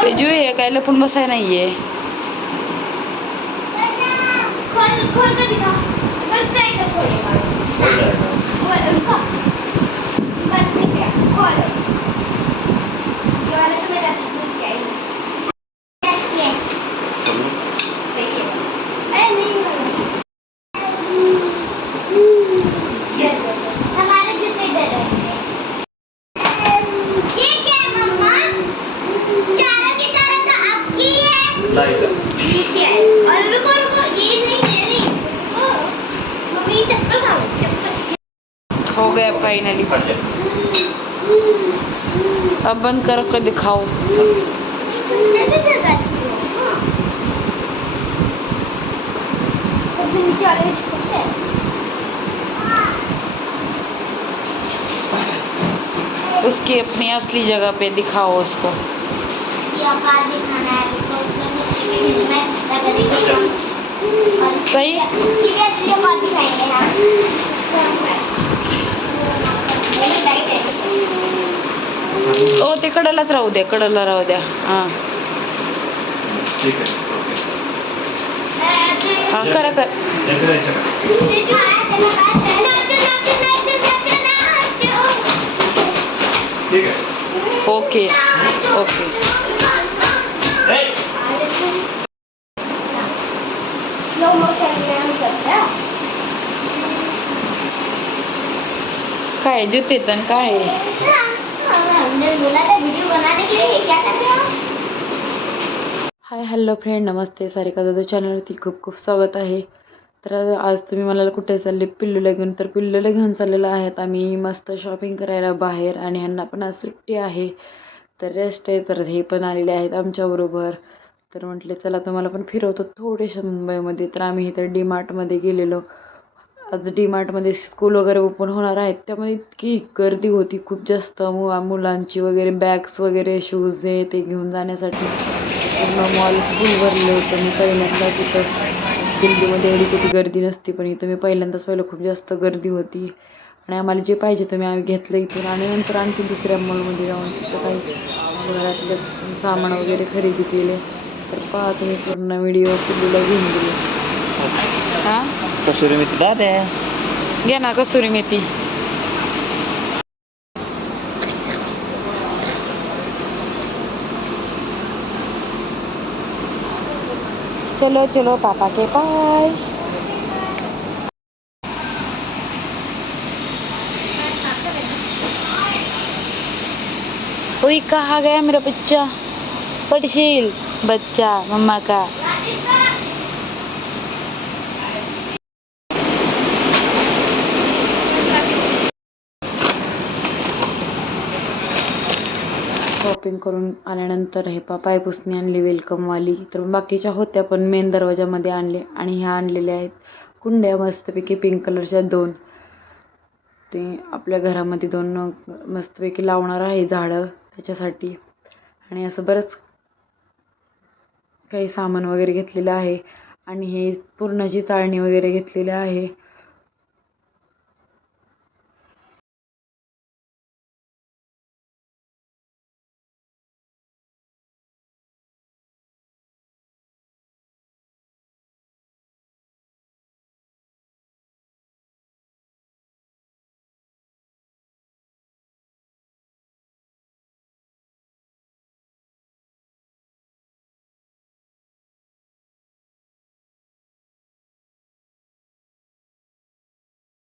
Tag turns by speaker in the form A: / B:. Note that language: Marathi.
A: ते
B: જોઈએ કાલે પણ બસાય નહીં એ.
A: ખોલ ખોલ કે દિખાઓ फाइनली अब बंद करके दिखाओ।
C: उसकी अपनी असली जगह पे दिखाओ उसको। सही? ओ ते कडलाच राहू द्या कडला राहू द्या. हां.
B: ओके.
C: हां करा कर.
B: जल्दी जायचं का?
A: ते जो आहे त्याला काय नाचू नाचू नाचू नाचू नाचू
B: ठीक आहे
C: ओके ओके
B: ए,
A: स्लो मोशन में हम करते हैं
C: काय जुते तन काय हाय हॅलो फ्रेंड नमस्ते सारिका दादा. चॅनलवरती खूप खूप स्वागत आहे. तर आज तुम्ही मला कुठे चालले? पिल्लूला घेऊन. तर पिल्लूला घेऊन चाललेलो आहेत आम्ही. मस्त शॉपिंग करायला बाहेर आणि ह्यांना पण आज सुट्टी आहे. तर रेस्ट आहे. तर हे पण आलेले आहेत आमच्याबरोबर तर म्हटले चला तुम्हाला पण फिरवतो थोडेसे मुंबईमध्ये. तर आम्ही इथं डी मार्टमध्ये गेलेलो. आज डी मार्टमध्ये स्कूल वगैरे ओपन होणार आहेत. त्यामध्ये इतकी गर्दी होती खूप जास्त. मु मुलांची वगैरे बॅग्स वगैरे शूज हे ते घेऊन जाण्यासाठी. पूर्ण मॉल फुल भरलं होतं. मी पहिल्यांदा तिथं दिल्लीमध्ये एवढी कुठे गर्दी नसते पण इथं मी पहिल्यांदाच पाहिलं. खूप जास्त गर्दी होती. आणि आम्हाला जे पाहिजे ते मी आम्ही घेतलं इथून. आणि नंतर आणखी दुसऱ्या मॉलमध्ये जाऊन तिथं काही घरातलं सामान वगैरे खरेदी केले. तर पहा तुम्ही पूर्ण व्हिडिओ पिल्लूला घेऊन गेले. हां?
B: कसुरी मेथी दादा
C: घ्या ना कसुरी मेथी चलो चलो पापा के पास वही कहा गया मेरा बच्चा पटशील बच्चा मम्मा का शॉपिंग करून आल्यानंतर हे पा पायपुसणी आणली वेलकमवाली तर बाकीच्या होत्या पण मेन दरवाजामध्ये आणले आणि ह्या आणलेल्या आहेत. कुंड्या मस्तपैकी पिंक कलरच्या दोन. ते आपल्या घरामध्ये दोन मस्तपैकी लावणार आहे झाडं त्याच्यासाठी. आणि असं बरंच काही सामान वगैरे घेतलेलं आहे. आणि हे पूर्णाची चाळणी वगैरे घेतलेली आहे.